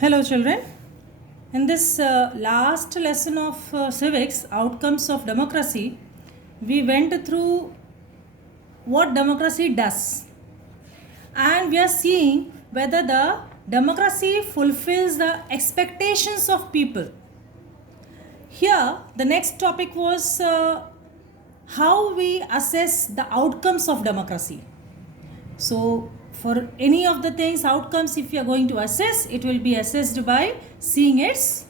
Hello, children. In this last lesson of civics, outcomes of democracy, we went through what democracy does, and we are seeing whether the democracy fulfills the expectations of people. Here, the next topic was how we assess the outcomes of democracy. So, for any of the things, outcomes, if you are going to assess, it will be assessed by seeing its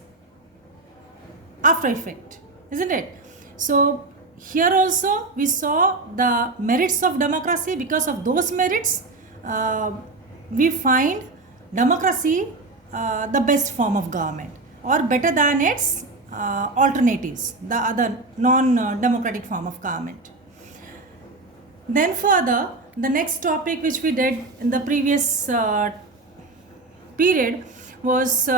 after effect, isn't it? So, here also we saw the merits of democracy. Because of those merits, we find democracy the best form of government, or better than its alternatives, the other non democratic form of government. Then further, the next topic which we did in the previous period was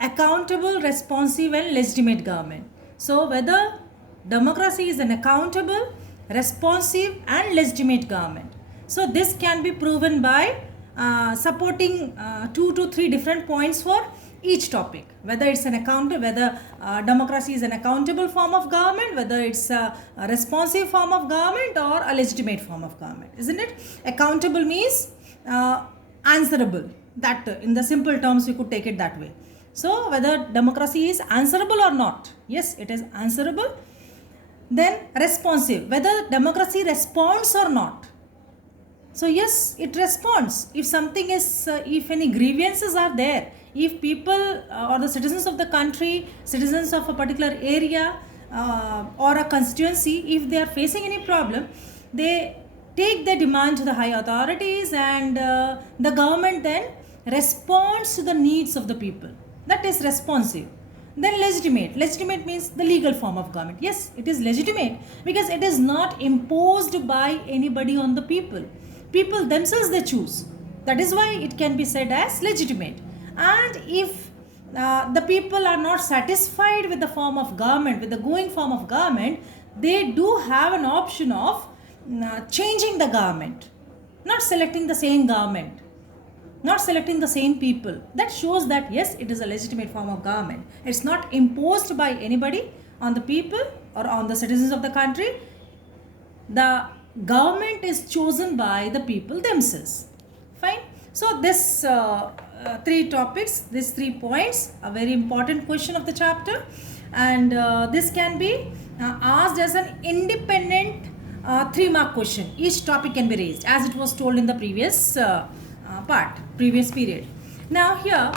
accountable, responsive and legitimate government. So whether democracy is an accountable, responsive and legitimate government. So this can be proven by supporting 2 to 3 different points for each topic, whether it's an whether democracy is an accountable form of government, whether it's a responsive form of government or a legitimate form of government, isn't it? Accountable means answerable. That in the simple terms we could take it that way. So whether democracy is answerable or not, yes, it is answerable. Then responsive, whether democracy responds or not. So yes, it responds. If something is, if any grievances are there, if people or the citizens of the country, citizens of a particular area or a constituency, if they are facing any problem, they take their demand to the high authorities, and the government then responds to the needs of the people. That is responsive. Then legitimate. Legitimate means the legal form of government. Yes, it is legitimate because it is not imposed by anybody on the people. People themselves they choose. That is why it can be said as legitimate. And if the people are not satisfied with the form of government, with the going form of government, they do have an option of changing the government, not selecting the same government, not selecting the same people. That shows that yes, it is a legitimate form of government. It's not imposed by anybody on the people or on the citizens of the country. The government is chosen by the people themselves. Fine. So this 3 topics, these 3 points, a very important question of the chapter, and this can be asked as an independent 3-mark question. Each topic can be raised as it was told in the previous previous period. Now here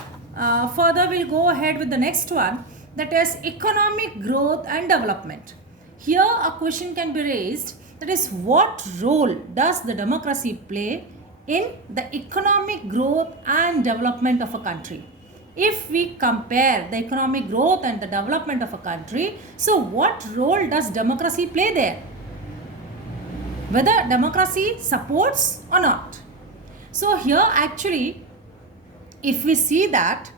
further we'll go ahead with the next one, that is economic growth and development. Here a question can be raised, that is, what role does the democracy play in the economic growth and development of a country? If we compare the economic growth and the development of a country, so what role does democracy play there? Whether democracy supports or not. So here actually, if we see that,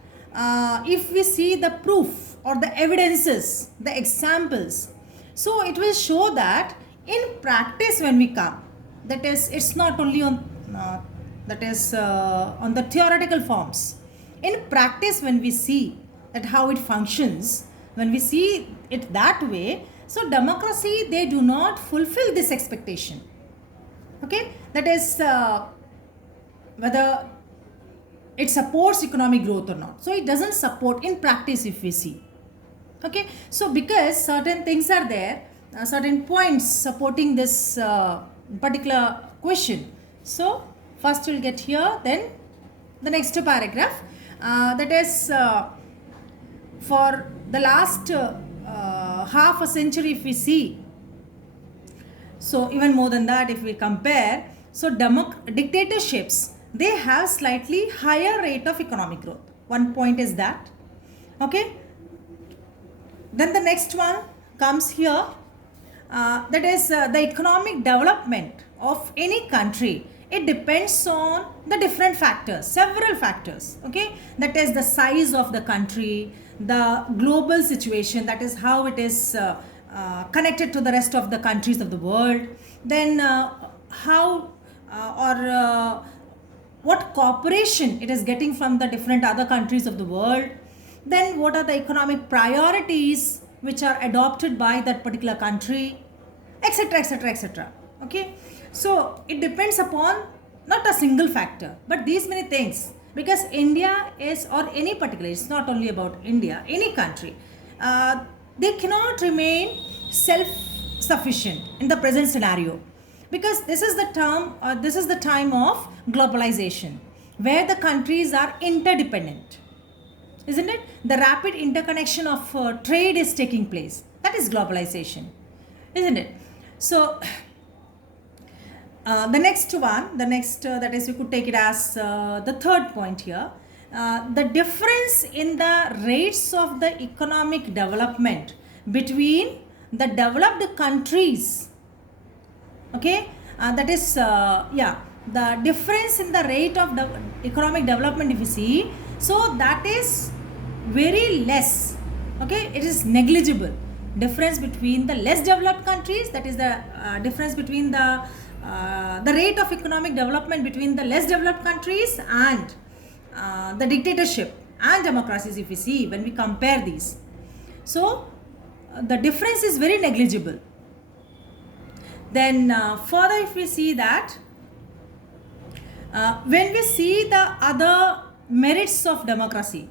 if we see the proof or the evidences, the examples, so it will show that in practice when we come, that is, it's not only on on the theoretical forms. In practice, when we see that how it functions, when we see it that way, so democracy, they do not fulfill this expectation. Okay, that is whether it supports economic growth or not. So it doesn't support in practice if we see. Okay, so because certain things are there, certain points supporting this particular question. So first we'll get here, then the next paragraph, that is for the last half a century if we see, so even more than that if we compare, so dictatorships, they have slightly higher rate of economic growth. One point is that. Okay, then the next one comes here, that is the economic development of any country. It depends on the different factors, several factors. Okay, that is the size of the country, the global situation, that is how it is connected to the rest of the countries of the world, then how or what cooperation it is getting from the different other countries of the world, then what are the economic priorities which are adopted by that particular country, etc., etc., etc. Okay, so it depends upon not a single factor but these many things, because India is, or any particular, it's not only about India, any country, they cannot remain self sufficient in the present scenario, because this is the term, this is the time of globalization where the countries are interdependent, isn't it? The rapid interconnection of trade is taking place. That is globalization, isn't it? So the next one, that is, we could take it as the third point here. The difference in the rates of the economic development between the developed countries, okay, that is, the difference in the rate of the economic development, if you see, so that is very less, okay, it is negligible. Difference between the less developed countries, that is the difference between the rate of economic development between the less developed countries and the dictatorship and democracies, if we see, when we compare these, so the difference is very negligible. Then further, if we see that when we see the other merits of democracy,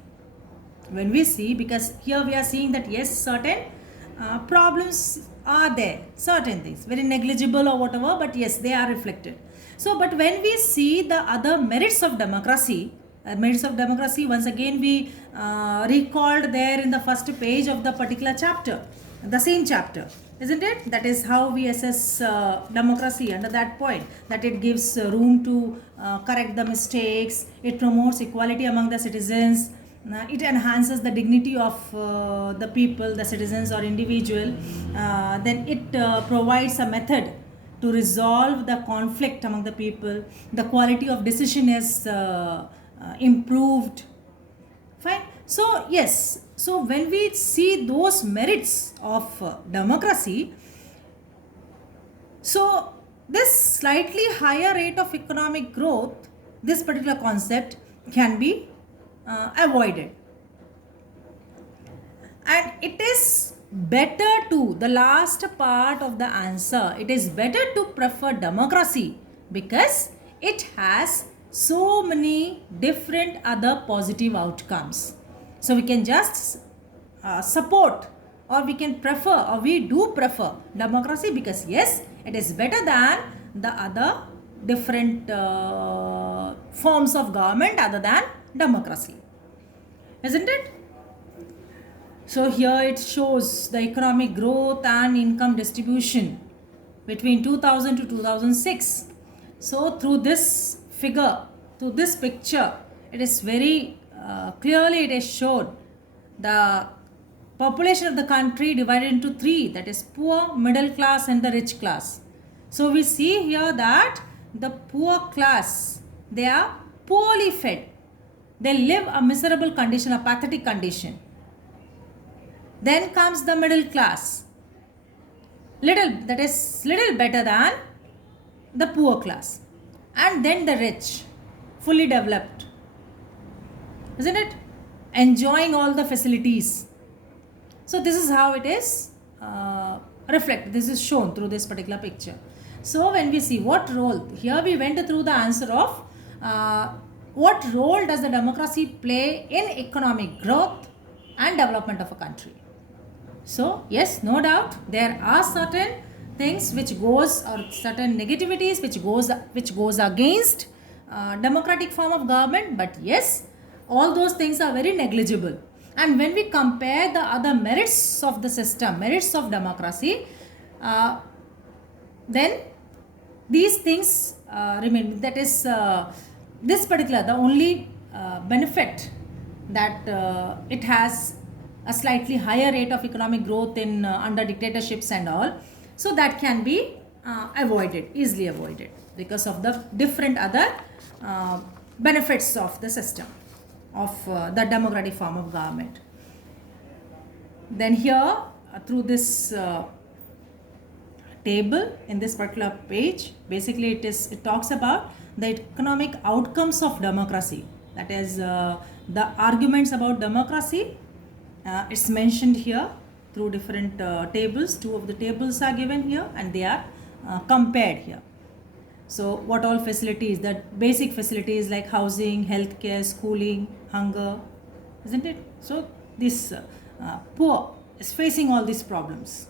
when we see, because here we are seeing that yes, certain problems are there, certain things very negligible or whatever, but yes, they are reflected. So but when we see the other merits of democracy, once again we recalled there in the first page of the particular chapter, the same chapter, isn't it? That is how we assess democracy under that point, that it gives room to correct the mistakes, it promotes equality among the citizens, it enhances the dignity of the people, the citizens or individual, then it provides a method to resolve the conflict among the people, the quality of decision is improved. Fine. So yes, so when we see those merits of democracy, so this slightly higher rate of economic growth, this particular concept can be avoided, and it is better to, the last part of the answer, it is better to prefer democracy because it has so many different other positive outcomes. So we can just support, or we can prefer, or we do prefer democracy because yes, it is better than the other different forms of government other than democracy, isn't it? So here it shows the economic growth and income distribution between 2000 to 2006. So through this figure, through this picture, it is very clearly it is shown the population of the country divided into three, that is poor, middle class and the rich class. So we see here that the poor class, they are poorly fed, they live a miserable condition, a pathetic condition. Then comes the middle class, that is little better than the poor class, and then the rich, fully developed, isn't it, enjoying all the facilities. So this is how it is reflected, this is shown through this particular picture. So when we see what role, here we went through the answer of what role does the democracy play in economic growth and development of a country. So yes, no doubt there are certain things which goes, or certain negativities which goes against democratic form of government, but yes, all those things are very negligible. And when we compare the other merits of the system, merits of democracy, then these things remain. That is this particular, the only benefit that it has a slightly higher rate of economic growth in under dictatorships and all. So that can be avoided, easily avoided, because of the different other benefits of the system of the democratic form of government. Then here through this table in this particular page, basically it talks about the economic outcomes of democracy. That is the arguments about democracy. It's mentioned here through different tables. Two of the tables are given here and they are compared here. So what all facilities, that basic facilities like housing, healthcare, schooling, hunger, isn't it? So this poor is facing all these problems.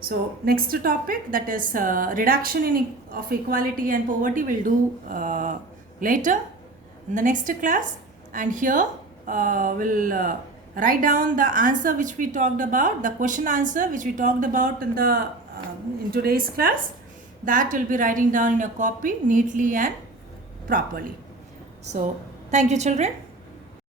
So next topic, that is reduction of equality and poverty, we'll do later in the next class. And here we'll write down the answer which we talked about, the question answer which we talked about in today's class. That will be writing down in a copy neatly and properly. So thank you, children.